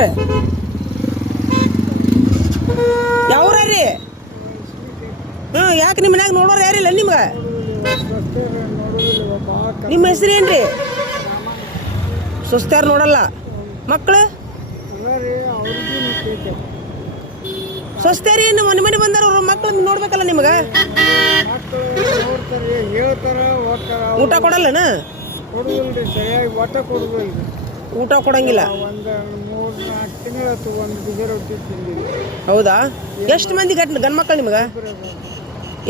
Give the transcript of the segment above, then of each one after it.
ಅವ್ರೆ ಯಾವ್ರಿ? ಯಾಕೆ ನಿಮ್ಮ ಮನ್ಯಾಗ ನೋಡೋರು ಯಾರಿಲ್ಲ ನಿಮ್ಗೆ? ನಿಮ್ಮ ಹೆಸರು ಏನ್ರಿ? ಸ್ವಸ್ತ್ಯಾರು ನೋಡಲ್ಲ. ಮಕ್ಕಳು ಸ್ವಸ್ತ್ಯಾರಿ ಏನು ಮನೆ ಮನೆ ಬಂದಾರ ಅವ್ರ ಮಕ್ಕಳು ನೋಡ್ಬೇಕಲ್ಲ ನಿಮ್ಗೆ? ಊಟ ಕೊಡಲ್ಲನ? ಊಟ ಕೊಡಂಗಿಲ್ಲ. ಹೌದಾ? ಎಷ್ಟು ಮಂದಿ ಗಂಡ್ ಮಕ್ಕಳು ನಿಮ್ಗೆ?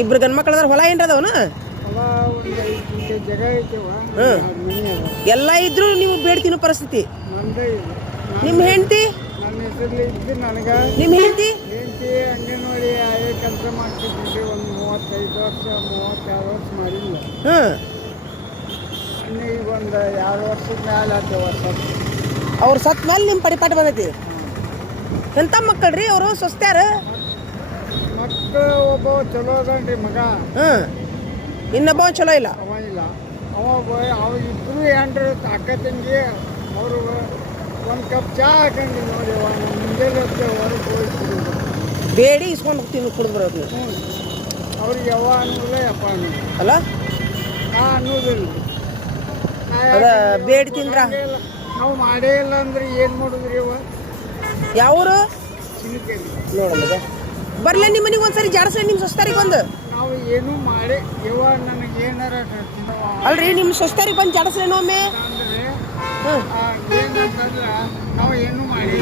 ಇಬ್ರು ಗಂಡ್ ಮಕ್ಕಳು ಅದಾರ. ಹೊಲ ಏನ್ರ ಅದಾವನ? ಎಲ್ಲ ಇದ್ರು ನೀವು ಬೇಡ್ ತಿನ್ನೋ ಪರಿಸ್ಥಿತಿ. ನಿಮ್ಮ ಹೆಂಡತಿ? ನಿಮ್ಮ ಹೆಂಡತಿ ಅಂಗನವಾಡಿ ಕೆಲಸ ಮಾಡ್ತಿದ್ವಿ. ಒಂದು 35 ವರ್ಷ 36 ವರ್ಷ ಮಾಡಿಲ್ಲ. ಈಗ ಒಂದು 2 ವರ್ಷದ ಮೇಲೆ ಆತೇವ. ಅವ್ರು ಸತ್ ಮೇಲೆ ನಿಮ್ಮ ಪರಿಪಾಠ ಬಂದೈತಿ. ಎಂತ ಮಕ್ಕಳ್ರಿ ಅವರು? ಸ್ವಸ್ತ್ಯಾರ ಮಕ್ಕಳು ಒಬ್ಬ ಚಲೋ ಅದನ್ರಿ ಮಗ. ಇನ್ನೊಬ್ಬ ಚಲೋ ಇಲ್ಲ. ಅವ ಇಲ್ಲ. ಅವ ಇಬ್ರು ಏನ್ರ ಅಕ್ಕ ತಂಗಿ. ಅವರು ಒಂದು ಕಪ್ ಚಾ ಹಾಕಂಡಿ ನೋಡಿ. ಮುಂಜಾನೆ ಹೊರಗೆ ಹೋಗಿ ಬೇಡಿ ಇಸ್ಕೊಂಡು ತಿನ್ನು ಕುಡಿದು ಬರೋದು. ಅವ್ರಿಗೆ ಯಾವ ಅನ್ನೋದಿಲ್ಲ ಯಪ್ಪ ಅನ್ನೋದು ಅಲ್ಲ? ಅನ್ನೋದಿಲ್ಲ. ಅದ ಬೇಡಿ ತಿಂದ್ರ ನಾವು ಮಾಡೇ ಇಲ್ಲ ಅಂದ್ರೆ ಏನು ಮಾಡೋದ್ರಿ? ಅವ ಯಾವರು ನೋಡಲ್ಲ. ಬರ್ಲ ನಿಮ್ಮ ಮನೆಗೆ ಒಂದ್ಸರಿ ಜಾಡ್ಸ್ರಿ ನಿಮ್ಮ ಸ್ವಸ್ತಾರಿಗೆ ಬಂದು. ನಾವು ಏನು ಮಾಡಿ ಇವ ನನಗೆ ಏನಾರ ಅಲ್ರಿ ನಿಮ್ಮ ಸ್ವಸ್ತಾರಿಗೆ ಬಂದು ಜಾಡ್ಸ್ರೇನೋ ಒಮ್ಮೆ ಅಂದ್ರೆ ಏನಂತಂದ್ರೆ ನಾವು ಏನು ಮಾಡಿ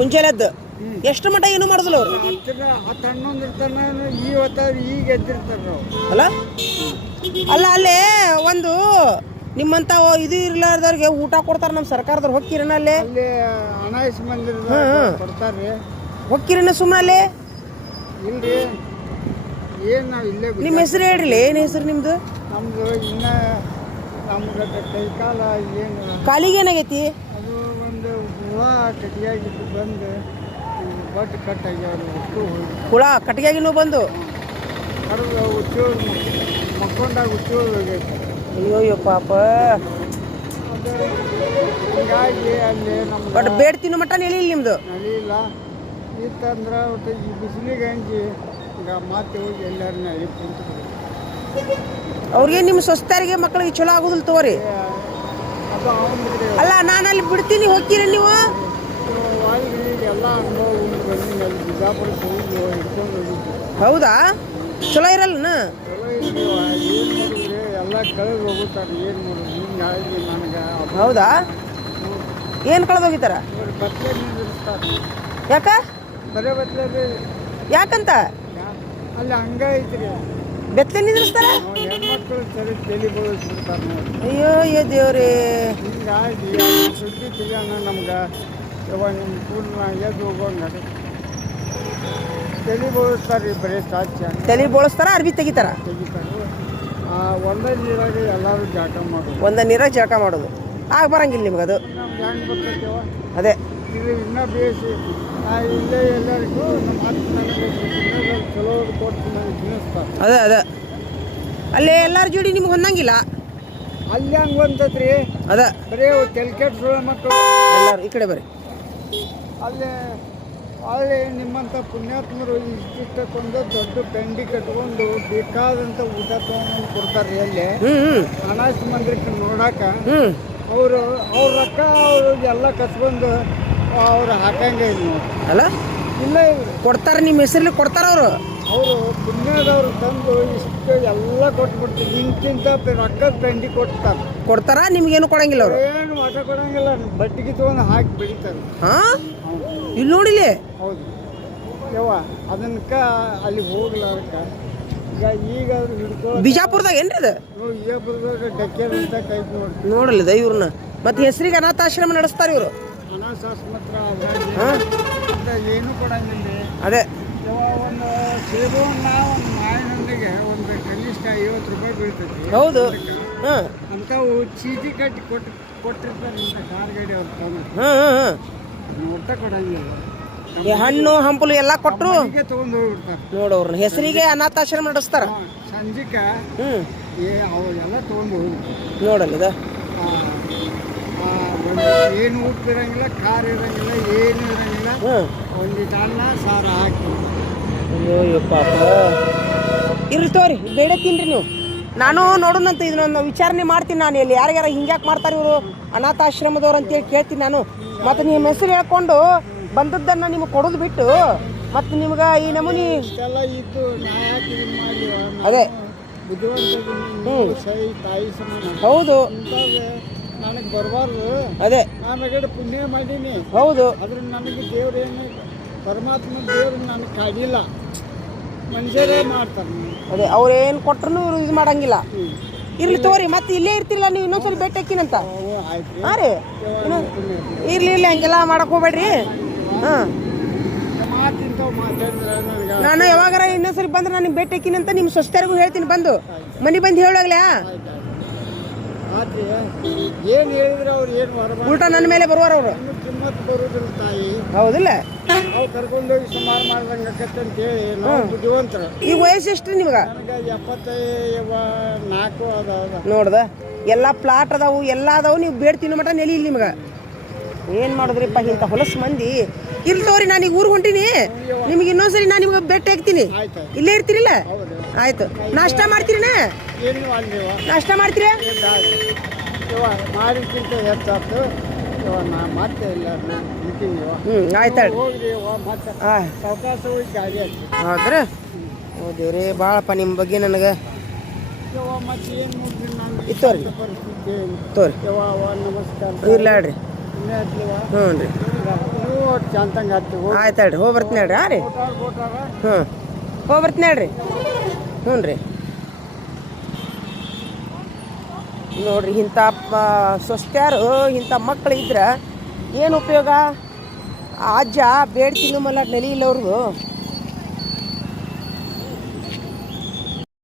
ಮುಂಚೆಲದ್ದು ಎಷ್ಟು ಮಟ್ಟ ಏನು ಮಾಡೋದಿಲ್ಲ ಅವರು. 10-11 ತನ ಈಗ ಎದ್ದಿರ್ತಾರೆ ನಾವು. ಅಲ್ಲ ಅಲ್ಲ ಅಲ್ಲೇ ಒಂದು ನಿಮ್ಮಂತ ಇದು ಇರ್ಲಾರ್ದವ್ರಿಗೆ ಊಟ ಕೊಡ್ತಾರೆ ನಮ್ಮ ಸರ್ಕಾರದವ್ರು. ಹೊಕ್ಕಿರನ ಅಲ್ಲೇ? ಅಲ್ಲಿ ಅನಾಯಸ್ ಮಂದಿರ ಕೊಡ್ತಾರ್ರಿ. ಹೊಕ್ಕಿರನ ಸುಮ್ಮನೆ ಇಲ್ರಿ. ಏನು ನಾವು ಇಲ್ಲೇ. ನಿಮ್ಮ ಹೆಸರು ಹೇಳ್ರಿ. ಏನು ಹೆಸರು ನಿಮ್ದು? ನಮ್ದು ಇನ್ನ ನಮ್ಗೆ ಕೈ ಕಾಲ ಏನು ಕಾಲಿಗೆ ಏನಾಗೈತಿ? ಅದು ಒಂದು ಹುಳ ಕಟ್ಟಿಯಾಗಿದ್ದು ಬಂದು ಬಟ್ ಕಟ್ಟಾಗ್ಯಾವ. ಹುಳ ಕಟ್ಟಿಗೆಯಾಗಿನೂ ಬಂದು ಕಡ್ದು ಉಚ್ಚೋಳು ಮಕ್ಕೊಂಡಾಗ ಉಚ್ಚೋಳು ಹೋಗೈತೆ. ಅಯ್ಯೋ ಪಾಪ. ಹಿಂಗಾಗಿ ಅಲ್ಲಿ ನಮ್ಗೆ ಬಟ್ ಬೇಡ ತಿನ್ನೋ ಮಟ್ಟ ನೆಲಿಲ್ಲ ನಿಮ್ದು? ನಲಿಯಿಲ್ಲ. ಇತ್ತಂದ್ರೆ ಒಟ್ಟು ಈ ಬಿಸಿಲಿಗೆ ಹಂಚಿ ಈಗ ಮತ್ತೆ ಹೋಗಿ ಎಲ್ಲರೂ ನಲಿ ಕುಂತು ಅವ್ರಿಗೆ ನಿಮ್ಮ ಸ್ವಸ್ತಾರಿಗೆ ಮಕ್ಕಳಿಗೆ ಚಲೋ ಆಗೋದಿಲ್ಲ ತಗೋರಿ. ಅದು ಅವನಿಗೆ ಅಲ್ಲ ನಾನು ಅಲ್ಲಿ ಬಿಡ್ತೀನಿ ಹೋಗ್ತೀರ ನೀವು? ಎಲ್ಲ ಅನುಭವ ಬಂದು ಅಲ್ಲಿ ಬಿಜಾಪುರಕ್ಕೆ ಹೋಗಿ ಹಿಡ್ಕೊಂಡು ಹೋಗಿದ್ವಿ. ಹೌದಾ? ಚಲೋ ಇರಲ್ಲನ? ಚಲೋ ಇದ್ವಿ. ಏನು ಮಾಡಿದ್ರಿ ಎಲ್ಲ ಕಳೆದು ಹೋಗುತ್ತಾರೆ. ಏನು ಮಾಡೋದು? ಹಿಂಗಾಗಿ ನನಗೆ. ಹೌದಾ? ಏನು ಕಳೆದು ಹೋಗಿತ್ತಾರ? ಬತ್ಲೆ ನಿಂದಿರ್ತಾರೆ. ಯಾಕ? ಬರೇ ಬತ್ಲೆ. ಯಾಕಂತ? ಅಲ್ಲಿ ಹಂಗ ಐತ್ರಿ. ಬೆತ್ತಲೆ ನಿಂದಿರ್ಸ್ತಾರ? ಹೆಣ್ಮಕ್ಳು ಸರಿ ತಲೆ ಬೋಳಿಸ್ಬಿಡ್ತಾರೆ ನೋಡಿ. ಅಯ್ಯೋ ದೇವ್ರಿ. ಹಿಂಗಾಗಿ ಸುದ್ದಿ ತಿಳಿಯೋಣ ನಮ್ಗೆ. ಇವಾಗ ನಿಮ್ಮ ಕೂಡ ಎದ್ದು ಹೋಗೋಣ ತಲೆ ಬೋಳಿಸ್ತಾರೆ. ಬರೀ ಸಾಧ್ಯ ತಲೆ ಬೋಳಿಸ್ತಾರ, ಅರ್ಬಿ ತೆಗಿತಾರ. ತೆಗಿತಾರೆ. ಒಂದೇ ನೀರಾಗ ಎಲ್ಲರೂ ಜಾಟ ಮಾಡೋದು. ಒಂದ ನೀರಾಗ ಜಳಕ ಮಾಡೋದು. ಆಗ ಬರಂಗಿಲ್ಲ ನಿಮ್ಗೆ ಅದು. ನಮ್ಗೆ ಹೆಂಗೆ ಬರ್ತೈತೆವ ಅದೇ ಇದು ಇನ್ನೂ ಬೇಯಿಸಿ ಇಲ್ಲೇ ಎಲ್ಲರಿಗೂ ನಮ್ಮ ಹತ್ತು ನನಗೆ ಚಲೋ ಕೊಟ್ಟು ನನಗೆ ತಿನ್ನಿಸ್ತಾರೆ. ಅದೇ ಅದೇ ಅಲ್ಲೇ ಎಲ್ಲರ ಜೋಡಿ ನಿಮ್ಗೆ ಹೊಂದಂಗಿಲ್ಲ. ಅಲ್ಲಿ ಹಂಗೆ ಬಂತತ್ರಿ. ಅದ ಬರೀ ತೆಲ್ಕೆಟ್ ಸುಳ್ಳ ಮಕ್ಕಳು ಎಲ್ಲರೂ ಈ ಕಡೆ ಬರ್ರಿ. ಅಲ್ಲಿ ನಿಮ್ಮಂಥ ಪುಣ್ಯಾತ್ಮರು ಇಷ್ಟಕ್ಕೊಂದು ದೊಡ್ಡ ಪೆಂಡಿ ಕಟ್ಕೊಂಡು ಬೇಕಾದಂಥ ಊಟ ತೊಗೊಂಡು ಕೊಡ್ತಾರೆ. ಅಲ್ಲಿ ಅನಾಥ ಮಂದಿರಕ್ಕೆ ನೋಡಾಕ ಅವರು ಅವ್ರ ರೊಕ್ಕ ಅವರು ಎಲ್ಲ ಕಸ್ಕೊಂಡು ಅವ್ರು ಹಾಕಂಗೆ ಇಲ್ಲ ನೋಡಿ. ಅಲ್ಲ ಇಲ್ಲ ಇವರು ಕೊಡ್ತಾರೆ. ನಿಮ್ಮ ಹೆಸರಲ್ಲಿ ಕೊಡ್ತಾರ ಅವರು. ಅವರು ಪುಣ್ಯದವ್ರು ತಂದು ಇಷ್ಟು ಎಲ್ಲ ಕೊಟ್ಬಿಡ್ತಾರೆ. ಇಂತಿಂತ ರೊಕ್ಕದ ಪೆಂಡಿ ಕೊಡ್ತಾರ. ನಿಮ್ಗೇನು ಕೊಡಂಗಿಲ್ಲ ಅವರು. ಏನು ಮಠ ಕೊಡಂಗಿಲ್ಲ. ಬಟ್ಟಿಗೆ ತೊಗೊಂಡು ಹಾಕಿ ಬೆಳಿತಾರೆ. ಇಲ್ಲಿ ನೋಡಿಲಿ. ಹೌದು ಯವ್ವ ಅದನ್ಕ ಅಲ್ಲಿ ಹೋಗ್ಲಾರಕ ಈಗ ಅವ್ರು ಹಿಡ್ಕೊ. ಬಿಜಾಪುರದಾಗ ಏನ್ರಿ ಅದು? ಬಿಜಾಪುರದಾಗ ಡಕ್ಕೇರ್ ಅಂತ ಕೈತ್ ನೋಡಿ. ನೋಡಲಿದ ಇವ್ರನ್ನ. ಮತ್ತೆ ಹೆಸರಿಗೆ ಅನಾಥಾಶ್ರಮ ನಡೆಸ್ತಾರೆ ಇವರು. ಅನಾಥಾಶ್ರಮತ್ರ ಏನು ಕೊಡಂಗಿಲ್ಲ. ಅದೇ ಒಂದು ಸೇಬುವನ್ನ ಒಂದು ಮಾವಿನೊಂದಿಗೆ ಒಂದು ಕನಿಷ್ಠ 50 ರೂಪಾಯಿ ಬೀಳ್ತೈತಿ. ಹೌದು. ಅಂಥವು ಚೀಟಿ ಕಟ್ಟಿ ಕೊಟ್ಟಿರ್ತಾರೆ. ಇಂಥ ಕಾರ್ ಗಾಡಿ ಅವ್ರು ತಗೊಂಡು ನೋಡ್ತಾ ಕೊಡಂಗಿಲ್ಲ. ಹಣ್ಣು ಹಂಪಲು ಎಲ್ಲ ಕೊಟ್ಟರು ತಗೊಂಡು ಹೋಗ್ಬಿಡ್ತಾರೆ. ನೋಡೋರ್ನ ಹೆಸರಿಗೆ ಅನಾಥಾಶ್ರಮ ನಡೆಸ್ತಾರ. ಸಂಜಿಕ ಅವೆಲ್ಲ ತಗೊಂಡು ಹೋಗ್ಬಿಡ್ತಾರೆ. ನೋಡಲ್ಲ ಏನು ಊಟ ಇರಂಗಿಲ್ಲ, ಖಾರ ಇರಂಗಿಲ್ಲ, ಏನು ಇರಂಗಿಲ್ಲ. ಹ್ಞೂ ಒಂದಿಟ್ಟು ಅನ್ನ ಸಾರ ಹಾಕಿ ಅಯ್ಯೋ ಪಾಪ ಇರ್ಲಿ ತೋರಿ ಬೇಡ ತಿನ್ರಿ ನೀವು. ನಾನು ನೋಡೋಣಂತ ಇದನ್ನೊಂದು ವಿಚಾರಣೆ ಮಾಡ್ತೀನಿ. ನಾನು ಇಲ್ಲಿ ಯಾರ್ಯಾರ ಹಿಂಗ್ಯಾಕೆ ಮಾಡ್ತಾರೆ ಇವರು ಅನಾಥಾಶ್ರಮದವ್ರು ಅಂತೇಳಿ ಕೇಳ್ತೀನಿ ನಾನು. ಮತ್ತು ನಿಮ್ಮ ಹೆಸರು ಹೇಳ್ಕೊಂಡು ಬಂದದ್ದನ್ನು ನಿಮಗೆ ಕೊಡೋದು ಬಿಟ್ಟು ಮತ್ತು ನಿಮ್ಗೆ ಈ ನಮೂನಿ ಇಷ್ಟೆಲ್ಲ ಇದ್ದು ನಾ ಯಾಕೆ ಇದನ್ನ ಮಾಡಿ ಅದೇ ಬುದ್ಧಿವಂತ ಸೈ ತಾಯಿ ಸಮಾನ ಹೌದು ಇಂಥದ್ದು ನನಗೆ ಬರಬಾರ್ದು. ಅದೇ ನಾನು ಕಡೆ ಪುಣ್ಯ ಮಾಡೀನಿ. ಹೌದು ಆದ್ರೆ ನನಗೆ ದೇವ್ರೇನು ಪರಮಾತ್ಮ ದೇವ್ರು ನನಗೆ ಕಾಡಿಲ್ಲ, ಮನುಷ್ಯರೇ ಮಾಡ್ತಾರೆ. ಅದೇ ಅವ್ರು ಏನು ಕೊಟ್ರು ಇವರು ಇದು ಮಾಡಂಗಿಲ್ಲ. ಇರ್ಲಿ ತೋರಿ ಮತ್ತೆ ಇಲ್ಲೇ ಇರ್ತಿಲ್ಲ ನೀವು ಇನ್ನೊಂದ್ಸಲ ಭೇಟಿ ಹಾಕಿನಂತ. ಆಯ್ತು ಹಾಂ ರೀ ಇರ್ಲಿ ಇರ್ಲಿ ಹಂಗೆಲ್ಲ ಮಾಡಕ್ಕೆ ಹೋಗ್ಬೇಡ್ರಿ. ಹಾಂ ಮಾತಿಂತವ್ ಮಾತಾಡಿದ್ರೆ ನನಗೆ ನಾನು ಯಾವಾಗಾರ ಇನ್ನೊಂದ್ಸರಿ ಬಂದ್ರೆ ನಾನು ಭೇಟಿ ಹಾಕಿನಂತ ನಿಮ್ಮ ಸ್ವಸ್ಥರಿಗೂ ಹೇಳ್ತೀನಿ. ಬಂದು ಮನೆ ಬಂದು ಹೇಳೋಗ್ಲಾ ಆದ್ರೆ ಏನು ಹೇಳಿದ್ರೆ ಅವ್ರು ಏನು ಹೊರಬಾರ್ದು. ಉಲ್ಟಾ ನನ್ನ ಮೇಲೆ ಬರುವಾರ ಅವರು. ಕಿಮ್ಮತ್ ಬರುದಿಲ್ಲ ತಾಯಿ. ಹೌದಿಲ್ಲ ನಾವು ಕರ್ಕೊಂಡೋಗಿ ಸುಮಾರು ಮಾಡ್ದಂಗೆ ಆಕತ್ತೆ ಅಂತೇಳಿ ನಾವು ಬುದ್ಧಿವಂತರು. ಈಗ ವಯಸ್ಸು ಎಷ್ಟು ನಿಮ್ಗೆ? ನನಗೆ 74 ಅದ. ನೋಡ್ದ ಎಲ್ಲ ಪ್ಲಾಟ್ ಅದಾವು ಎಲ್ಲ ಅದಾವು. ನೀವು ಬೇಡ ತಿನ್ನೋ ಮಟ ನೆಲಿ ಇಲ್ಲಿ ನಿಮ್ಗೆ ಏನು ಮಾಡಿದ್ರಿಪ್ಪ ಇಂಥ ಹೊಲಸು ಮಂದಿ. ಇರ್ಲಿ ತೋರಿ ನಾನು ಈಗ ಊರಿಗೆ ಹೊಂಟೀನಿ. ನಿಮ್ಗೆ ಇನ್ನೊಂದ್ಸರಿ ನಾನು ನಿಮ್ಗೆ ಭೇಟಿ ಹಾಕ್ತೀನಿ. ಆಯ್ತು ಇಲ್ಲೇ ಇರ್ತೀರಿಲ್ಲ? ಹೌದು. ಆಯ್ತು ನಾಷ್ಟ ಮಾಡ್ತೀರಿನ? ಏನು ಅಲ್ಲೇವ ನಾಷ್ಟ ಮಾಡ್ತೀರಾ? ಇವ ಮಾಡಿದ್ಕಿಂತ ಹೆಚ್ಚಾಯ್ತು. ಇವ ನಾ ಮತ್ತೆ ಇಲ್ಲ ನಿಂತೀನಿ ಇವ. ಆಯ್ತು ಹೋಗ್ರಿ ಇವ ಮತ್ತೆ ಹಾಂ ಅವಕಾಶ ಹೋಗಿ ಗಾಡಿ ಹಚ್ಚಿ ಹೌದ್ರ? ಹೌದೇವ್ರಿ ಭಾಳಪ್ಪ ನಿಮ್ಮ ಬಗ್ಗೆ ನನಗೆ ಇವ ಮತ್ತೆ ಏನು ಮುಗಿದ್ರಿ ನಾನು ಇತ್ತೋರಿ ಪರಿಸ್ಥಿತಿ ತೋರಿ ಇವ ನಮಸ್ಕಾರ ಇಲ್ಲ ಹೇಳ್ರಿ. ಇನ್ನೇ ಹಚ್ಚಿವ ಹ್ಞೂ ರೀ ನೀವು ಚಂತಂಗೆ ಹಚ್ಚಿ ಹೋಗಿ ಆಯ್ತು ಹೇಳ್ರಿ ಹೋಗಿ ಬರ್ತೀನಿ ಹೇಳ್ರಿ. ಹಾಂ ರೀ ಗೋಟಾರ ಹ್ಞೂ ಹೋಗಿ ಬರ್ತೀನಿ ಹೇಳ್ರಿ. ಹ್ಞೂ ರೀ ನೋಡ್ರಿ ಇಂಥ ಸ್ವಸ್ಥ್ಯಾರು ಇಂಥ ಮಕ್ಕಳು ಇದ್ರೆ ಏನು ಉಪಯೋಗ? ಆ ಅಜ್ಜ ಬೇಡ ತಿನ್ನೋ ಮಲ್ಲ ನೆಲಿ ಇಲ್ಲ ಅವ್ರದ್ದು.